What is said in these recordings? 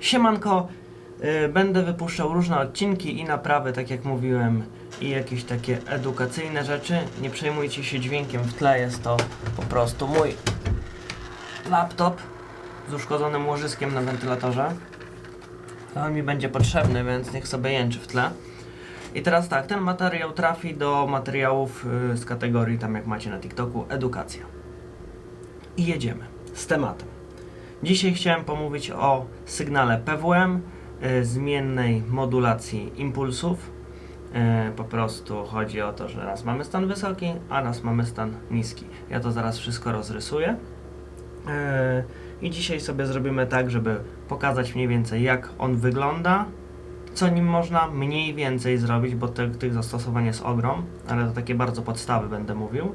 Siemanko, y, będę wypuszczał różne odcinki i naprawy, tak jak mówiłem, i jakieś takie edukacyjne rzeczy. Nie przejmujcie się dźwiękiem w tle, jest to po prostu mój laptop z uszkodzonym łożyskiem na wentylatorze. To on mi będzie potrzebny, więc niech sobie jęczy w tle. I teraz tak, ten materiał trafi do materiałów y, z kategorii, tam jak macie na TikToku, edukacja. I jedziemy z tematem. Dzisiaj chciałem pomówić o sygnale PWM, y, zmiennej modulacji impulsów. Y, po prostu chodzi o to, że raz mamy stan wysoki, a raz mamy stan niski. Ja to zaraz wszystko rozrysuję. Y, I dzisiaj sobie zrobimy tak, żeby pokazać mniej więcej jak on wygląda, co nim można mniej więcej zrobić, bo te, tych zastosowań jest ogrom, ale to takie bardzo podstawy będę mówił.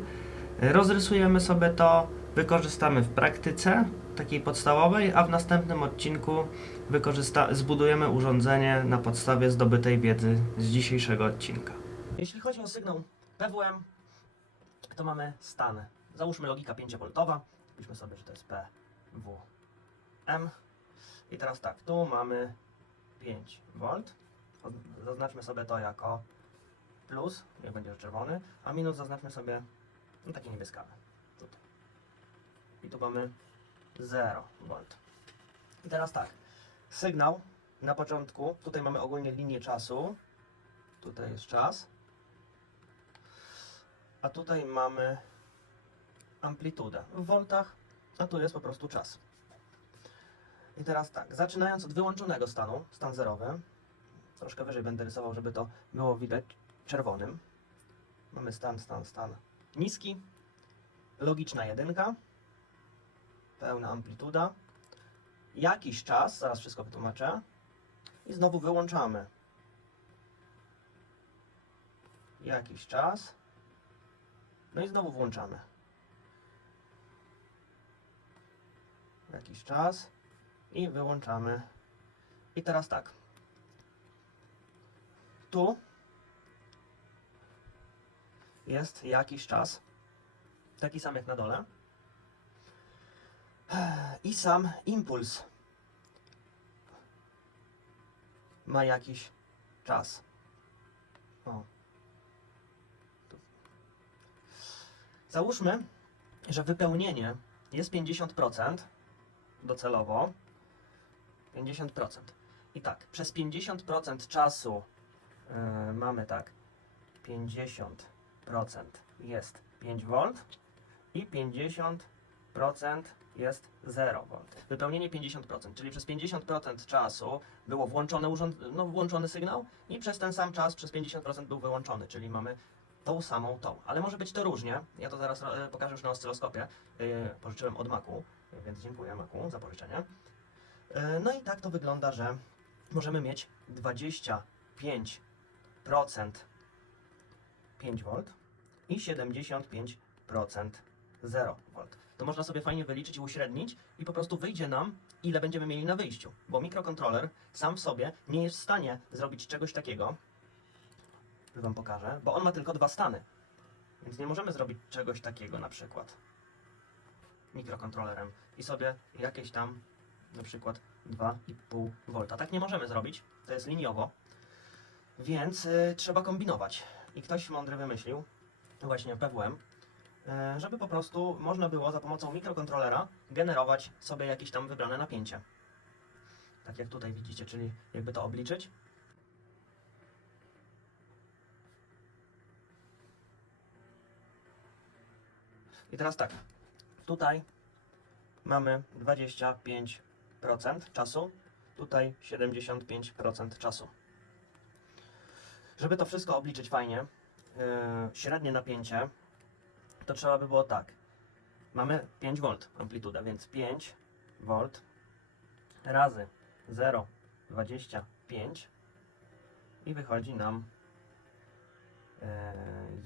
Rozrysujemy sobie to, wykorzystamy w praktyce takiej podstawowej, a w następnym odcinku zbudujemy urządzenie na podstawie zdobytej wiedzy z dzisiejszego odcinka. Jeśli chodzi o sygnał PWM, to mamy stan. Załóżmy logika 5V. Piszmy sobie, że to jest PWM. I teraz tak, tu mamy 5V. Zaznaczmy sobie to jako plus, niech będzie czerwony, a minus zaznaczmy sobie no, taki niebieskawy. Tutaj. I tu mamy 0 V. I teraz tak, sygnał na początku, tutaj mamy ogólnie linię czasu, tutaj jest czas, a tutaj mamy amplitudę w voltach, a tu jest po prostu czas. I teraz tak, zaczynając od wyłączonego stanu, stan zerowy, troszkę wyżej będę rysował, żeby to było widać czerwonym. Mamy stan, stan, stan niski, logiczna jedynka, pełna amplituda, jakiś czas, zaraz wszystko wytłumaczę, i znowu wyłączamy. Jakiś czas, no i znowu włączamy. Jakiś czas i wyłączamy. I teraz tak. Tu jest jakiś czas, taki sam jak na dole. I sam impuls ma jakiś czas. O. Załóżmy, że wypełnienie jest 50% docelowo. 50%. I tak, przez 50% czasu yy, mamy tak, 50% jest 5V i 50% jest 0V. Wypełnienie 50%, czyli przez 50% czasu było włączone urząd... no, włączony sygnał i przez ten sam czas, przez 50% był wyłączony, czyli mamy tą samą tą. Ale może być to różnie. Ja to zaraz e, pokażę już na oscyloskopie. Yy, pożyczyłem od Macu, więc dziękuję Macu za pożyczenie. No i tak to wygląda, że możemy mieć 25% 5V i 75% 0V. To można sobie fajnie wyliczyć i uśrednić i po prostu wyjdzie nam, ile będziemy mieli na wyjściu. Bo mikrokontroler sam w sobie nie jest w stanie zrobić czegoś takiego, że Wam pokażę, bo on ma tylko dwa stany. Więc nie możemy zrobić czegoś takiego na przykład mikrokontrolerem i sobie jakieś tam na przykład 2,5 V. Tak nie możemy zrobić, to jest liniowo, więc y, trzeba kombinować. I ktoś mądry wymyślił, właśnie PWM, żeby po prostu można było za pomocą mikrokontrolera generować sobie jakieś tam wybrane napięcie. Tak jak tutaj widzicie, czyli jakby to obliczyć. I teraz tak, tutaj mamy 25% czasu, tutaj 75% czasu. Żeby to wszystko obliczyć fajnie, yy, średnie napięcie, to trzeba by było tak. Mamy 5V amplitudę, więc 5 V razy 0,25 i wychodzi nam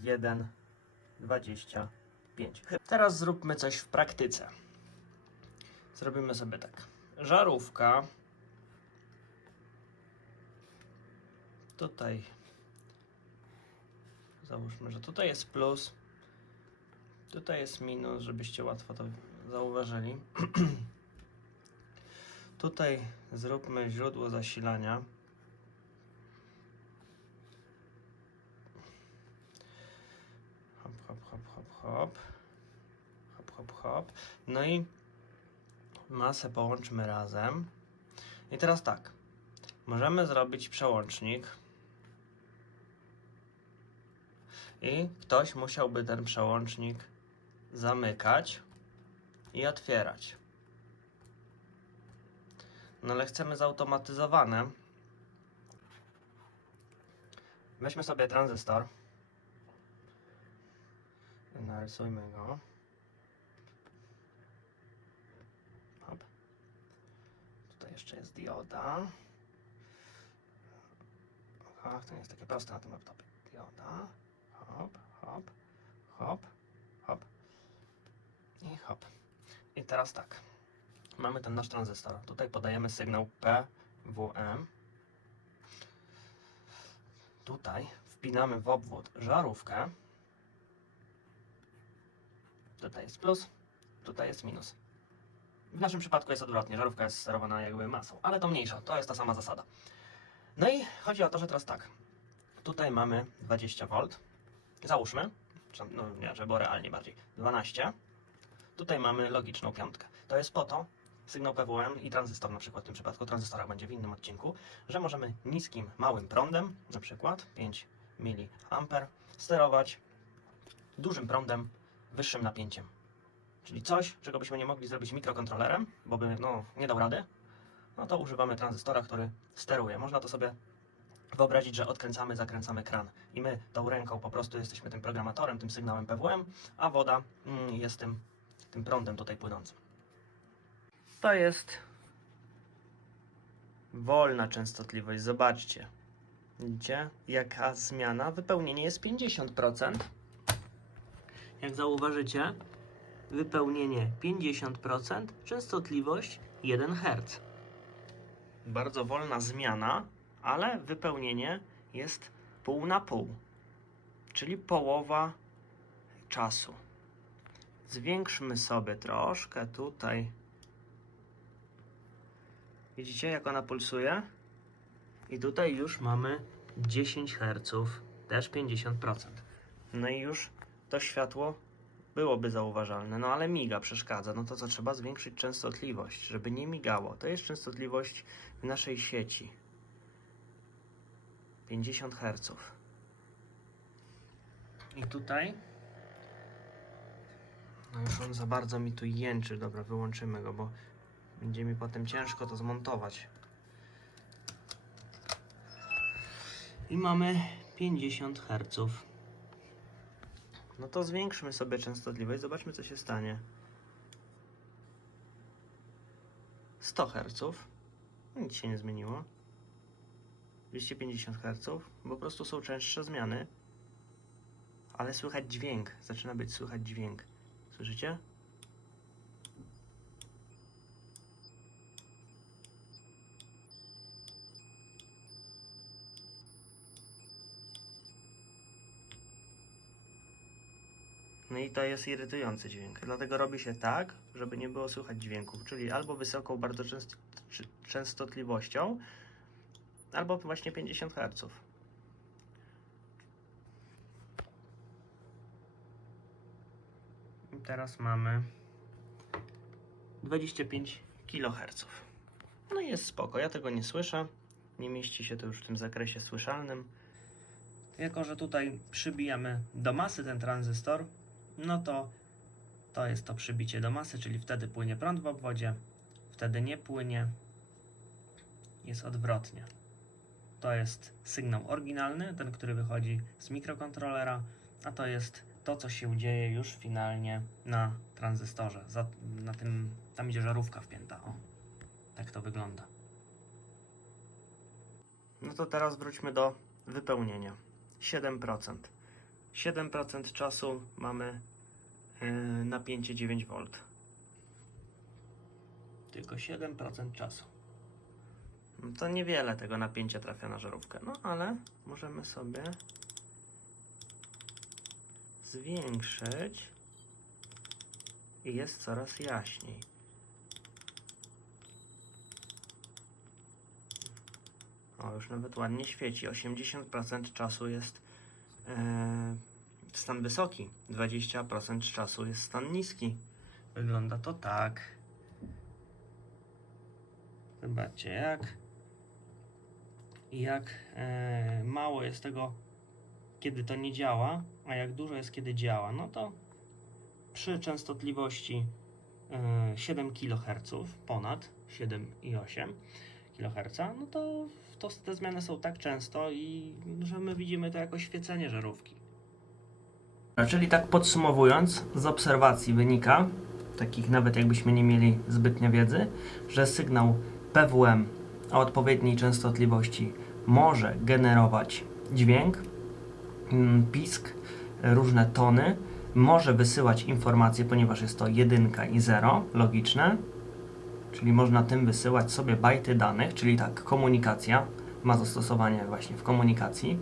yy, 1,25. Teraz zróbmy coś w praktyce. Zrobimy sobie tak. Żarówka. Tutaj. Załóżmy, że tutaj jest plus. Tutaj jest minus, żebyście łatwo to zauważyli. Tutaj zróbmy źródło zasilania. Hop, hop, hop, hop, hop. Hop, hop, hop. No i masę połączmy razem. I teraz tak. Możemy zrobić przełącznik. I ktoś musiałby ten przełącznik zamykać i otwierać. No ale chcemy zautomatyzowane. Weźmy sobie tranzystor. Narysujmy go. Hop. Tutaj jeszcze jest dioda. Ach, to nie jest takie proste na tym laptopie. Dioda. Hop, hop, hop. I hop. I teraz tak. Mamy ten nasz tranzystor. Tutaj podajemy sygnał PWM. Tutaj wpinamy w obwód żarówkę. Tutaj jest plus, tutaj jest minus. W naszym przypadku jest odwrotnie, żarówka jest sterowana jakby masą, ale to mniejsza, to jest ta sama zasada. No i chodzi o to, że teraz tak, tutaj mamy 20V, załóżmy, no nie, żeby było realnie bardziej, 12, tutaj mamy logiczną piątkę. To jest po to, sygnał PWM i tranzystor na przykład w tym przypadku, tranzystora będzie w innym odcinku, że możemy niskim, małym prądem, na przykład 5 mA, sterować dużym prądem, wyższym napięciem. Czyli coś, czego byśmy nie mogli zrobić mikrokontrolerem, bo by no, nie dał rady, no to używamy tranzystora, który steruje. Można to sobie wyobrazić, że odkręcamy, zakręcamy kran i my tą ręką po prostu jesteśmy tym programatorem, tym sygnałem PWM, a woda mm, jest tym, tym prądem tutaj płynącym. To jest wolna częstotliwość. Zobaczcie. Widzicie, jaka zmiana? Wypełnienie jest 50%. Jak zauważycie, wypełnienie 50%, częstotliwość 1 Hz. Bardzo wolna zmiana, ale wypełnienie jest pół na pół, czyli połowa czasu. Zwiększmy sobie troszkę tutaj. Widzicie, jak ona pulsuje? I tutaj już mamy 10 Hz, też 50%. No i już to światło byłoby zauważalne, no ale miga, przeszkadza. No to co, trzeba zwiększyć częstotliwość, żeby nie migało. To jest częstotliwość w naszej sieci. 50 Hz. I tutaj no już on za bardzo mi tu jęczy. Dobra, wyłączymy go, bo będzie mi potem ciężko to zmontować. I mamy 50 Hz. No to zwiększmy sobie częstotliwość, zobaczmy co się stanie. 100 Hz. Nic się nie zmieniło. 250 Hz. Po prostu są częstsze zmiany. Ale słychać dźwięk. Zaczyna być słychać dźwięk. Słyszycie? No i to jest irytujący dźwięk. Dlatego robi się tak, żeby nie było słychać dźwięków, czyli albo wysoką bardzo częstotliwością, albo właśnie 50 Hz. Teraz mamy 25 kHz. No i jest spoko, ja tego nie słyszę. Nie mieści się to już w tym zakresie słyszalnym. Jako, że tutaj przybijamy do masy ten tranzystor, no to to jest to przybicie do masy, czyli wtedy płynie prąd w obwodzie, wtedy nie płynie. Jest odwrotnie. To jest sygnał oryginalny, ten, który wychodzi z mikrokontrolera, a to jest to, co się dzieje już finalnie na tranzystorze. Za, na tym, tam idzie żarówka wpięta. O, tak to wygląda. No to teraz wróćmy do wypełnienia. 7%. 7% czasu mamy yy, napięcie 9V. Tylko 7% czasu. No to niewiele tego napięcia trafia na żarówkę, no ale możemy sobie zwiększyć i jest coraz jaśniej. O, już nawet ładnie świeci. 80% czasu jest e, stan wysoki, 20% czasu jest stan niski. Wygląda to tak. Zobaczcie, jak, jak e, mało jest tego, kiedy to nie działa, a jak dużo jest, kiedy działa. No to przy częstotliwości e, 7 kHz, ponad 7,8 kHz, no to, to te zmiany są tak często i że my widzimy to jako świecenie żarówki. Czyli tak podsumowując, z obserwacji wynika, takich nawet jakbyśmy nie mieli zbytnio wiedzy, że sygnał PWM o odpowiedniej częstotliwości może generować dźwięk, pisk, różne tony, może wysyłać informacje, ponieważ jest to jedynka i zero, logiczne, czyli można tym wysyłać sobie bajty danych, czyli tak, komunikacja ma zastosowanie właśnie w komunikacji.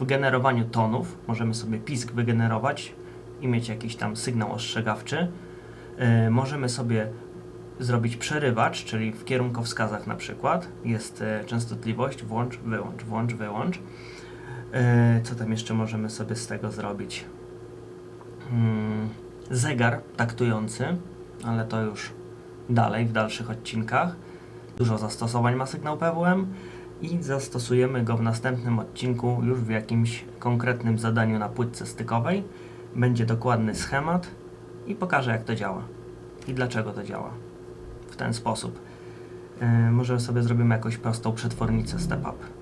W generowaniu tonów możemy sobie pisk wygenerować i mieć jakiś tam sygnał ostrzegawczy. Yy, możemy sobie zrobić przerywacz, czyli w kierunkowskazach na przykład jest e, częstotliwość włącz, wyłącz, włącz, wyłącz. E, Co tam jeszcze możemy sobie z tego zrobić? Mm, Zegar taktujący, ale to już dalej, w dalszych odcinkach. Dużo zastosowań ma sygnał PWM i zastosujemy go w następnym odcinku już w jakimś konkretnym zadaniu na płytce stykowej. Będzie dokładny schemat i pokażę jak to działa i dlaczego to działa w ten sposób. Yy, może sobie zrobimy jakąś prostą przetwornicę step up.